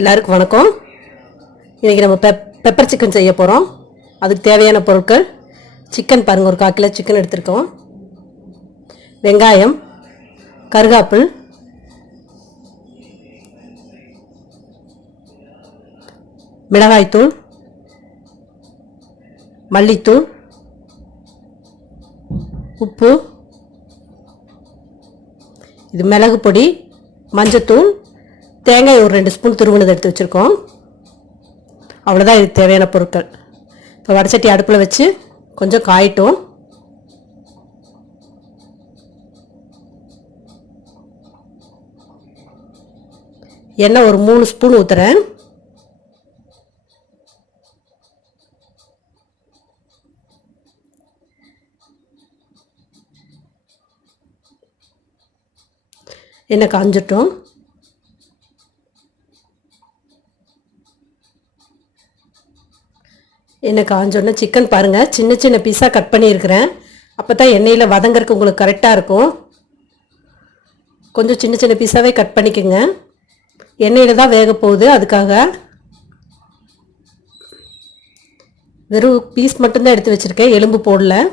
எல்லாருக்கும் வணக்கம். இன்றைக்கி நம்ம பெப்பர் சிக்கன் செய்ய போகிறோம். அதுக்கு தேவையான பொருட்கள்: சிக்கன் பாருங்கள், ஒரு 1/4 கிலோ சிக்கன் எடுத்துருக்கோம். வெங்காயம், கருகாப்பிள், மிளகாய்த்தூள், மல்லித்தூள், உப்பு, இது மிளகு பொடி, மஞ்சத்தூள், தேங்காய் ஒரு 2 ஸ்பூன் துருவினது எடுத்து வச்சுருக்கோம். அவ்வளோதான் இதுக்கு தேவையான பொருட்கள். இப்போ வடச்சட்டி அடுப்பில் வச்சு கொஞ்சம் காயட்டும். எண்ணெய் ஒரு 3 ஸ்பூன் ஊற்றுறேன். எண்ணெய் காஞ்சிட்டோம். எண்ணெய் காஞ்சோடனே சிக்கன் பாருங்கள், சின்ன சின்ன பீஸாக கட் பண்ணியிருக்கிறேன். அப்போ தான் எண்ணெயில் வதங்கறதுக்கு உங்களுக்கு கரெக்டாக இருக்கும். கொஞ்சம் சின்ன சின்ன பீஸாகவே கட் பண்ணிக்கோங்க. எண்ணெயில் தான் வேக போகுது, அதுக்காக வெறும் பீஸ் மட்டும்தான் எடுத்து வச்சுருக்கேன், எலும்பு போடல.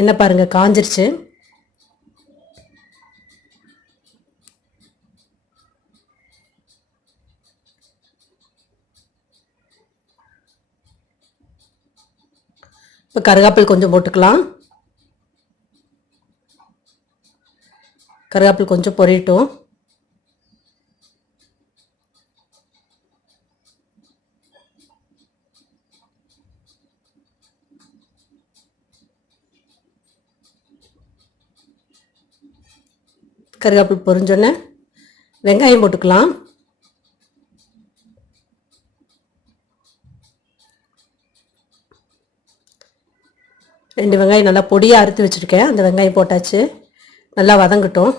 எண்ணெய் பாருங்கள் காஞ்சிருச்சு. இப்போ கருகாப்பில் கொஞ்சம் போட்டுக்கலாம். கருகாப்பில் கொஞ்சம் பொரியட்டும். கருகாப்பில் பொரிஞ்சோன்னே வெங்காயம் போட்டுக்கலாம். ரெண்டு வெங்காயம் நல்லா பொடியாக அறுத்து வச்சுருக்கேன். அந்த வெங்காயம் போட்டாச்சு, நல்லா வதங்கட்டும்.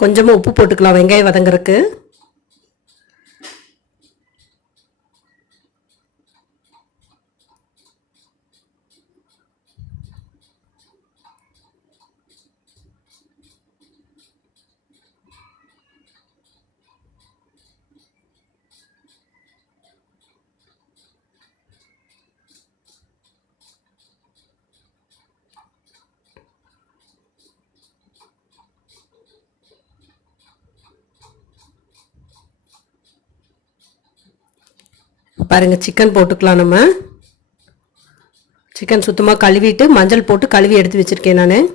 கொஞ்சமாக உப்பு போட்டுக்கலாம் வெங்காயம் வதங்குறதுக்கு. பாருங்கள், சிக்கன் போட்டுக்கலாம். நம்ம சிக்கன் சுத்தமாக கழுவிட்டு மஞ்சள் போட்டு கழுவி எடுத்து வச்சுருக்கேன். நான்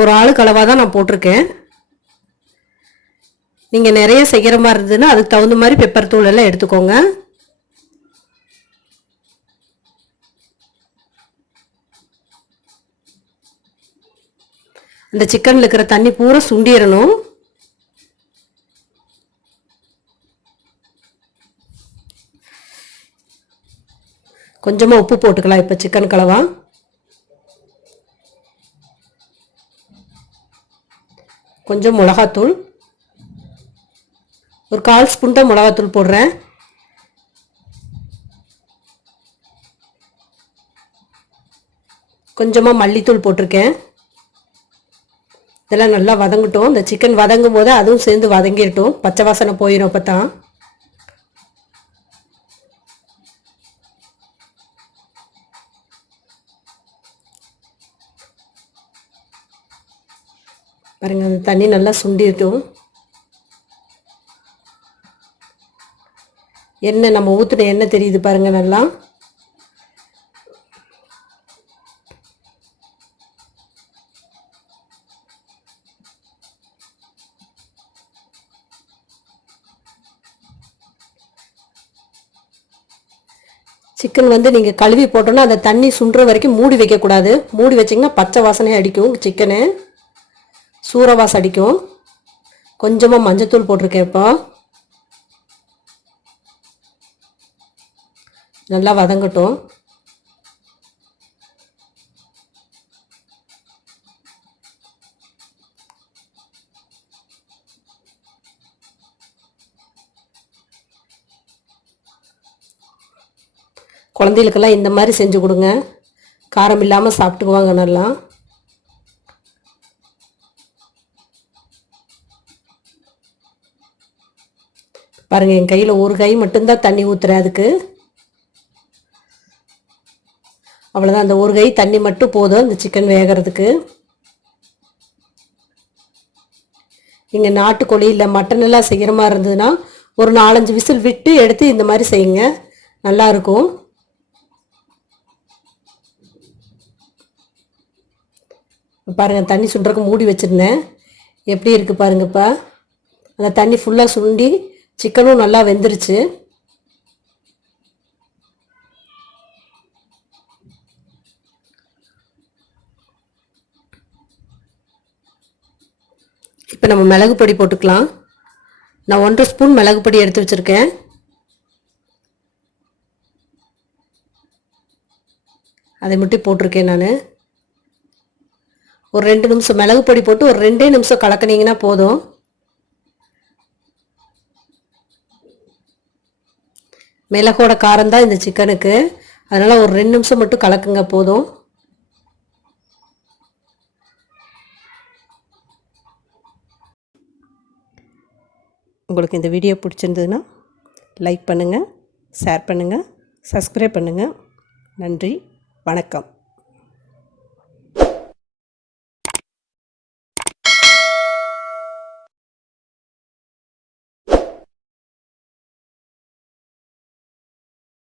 ஒரு ஆளுக்கு அளவாக தான் நான் போட்டிருக்கேன். நீங்கள் நிறைய செய்கிற மாதிரி இருந்ததுன்னா அதுக்கு தகுந்த மாதிரி பெப்பர் தூள் எல்லாம் எடுத்துக்கோங்க. இந்த சிக்கனில் இருக்கிற தண்ணி பூரா சுண்டிடணும். கொஞ்சமாக உப்பு போட்டுக்கலாம். இப்போ சிக்கன் கலவா, கொஞ்சம் மிளகாத்தூள், ஒரு 1/4 ஸ்பூன் தான் மிளகாத்தூள் போடுறேன். கொஞ்சமாக மல்லித்தூள் போட்டிருக்கேன். இதெல்லாம் நல்லா வதங்கட்டும். இந்த சிக்கன் வதங்கும் போது அதுவும் சேர்ந்து வதங்கிடட்டும், பச்சை வாசனை போயிடும். அப்போ தான் பாருங்கள், அந்த தண்ணி நல்லா சுண்டிட்டும். எண்ணெய் நம்ம ஊற்றின எண்ணெய் தெரியுது பாருங்கள் நல்லா. சிக்கன் வந்து நீங்கள் கழுவி போட்டோன்னா அந்த தண்ணி சுண்டுற வரைக்கும் மூடி வைக்கக்கூடாது. மூடி வச்சிங்கன்னா பச்சை வாசனையாக அடிக்கும், சிக்கனு சூற வாசம் அடிக்கும். கொஞ்சமாக மஞ்சத்தூள் போட்டிருக்கேன். இப்போ நல்லா வதங்கட்டும். குழந்தைகளுக்கெல்லாம் இந்த மாதிரி செஞ்சு கொடுங்க, காரம் இல்லாமல் சாப்பிட்டுக்குவாங்க நல்லா. பாருங்கள், என் கையில் ஒரு கை மட்டும்தான் தண்ணி ஊற்றுறேன். அதுக்கு அவ்வளோதான், அந்த ஒரு கை தண்ணி மட்டும் போதும் இந்த சிக்கன் வேகிறதுக்கு. நீங்கள் நாட்டுக்கோழி இல்லை மட்டன் எல்லாம் செய்கிற மாதிரி இருந்ததுன்னா ஒரு 4-5 விசில் விட்டு எடுத்து இந்த மாதிரி செய்யுங்க, நல்லாயிருக்கும். பாருங்கள், தண்ணி சுண்டுறதுக்கு மூடி வச்சுருந்தேன், எப்படி இருக்குது பாருங்கப்பா. அந்த தண்ணி ஃபுல்லாக சுண்டி சிக்கனும் நல்லா வெந்துருச்சு. இப்போ நம்ம மிளகு பொடி போட்டுக்கலாம். நான் 1 ஸ்பூன் மிளகு பொடி எடுத்து வச்சுருக்கேன். அதை மட்டும் போட்டிருக்கேன் நான். ஒரு 2 நிமிஷம் மிளகு பொடி போட்டு ஒரு 2 நிமிஷம் கலக்கினீங்கன்னா போதும். மிளகோட காரம் தான் இந்த சிக்கனுக்கு, அதனால் ஒரு 2 நிமிஷம் மட்டும் கலக்குங்க போதும். உங்களுக்கு இந்த வீடியோ பிடிச்சிருந்ததுன்னா லைக் பண்ணுங்கள், ஷேர் பண்ணுங்கள், சப்ஸ்கிரைப் பண்ணுங்கள். நன்றி, வணக்கம்.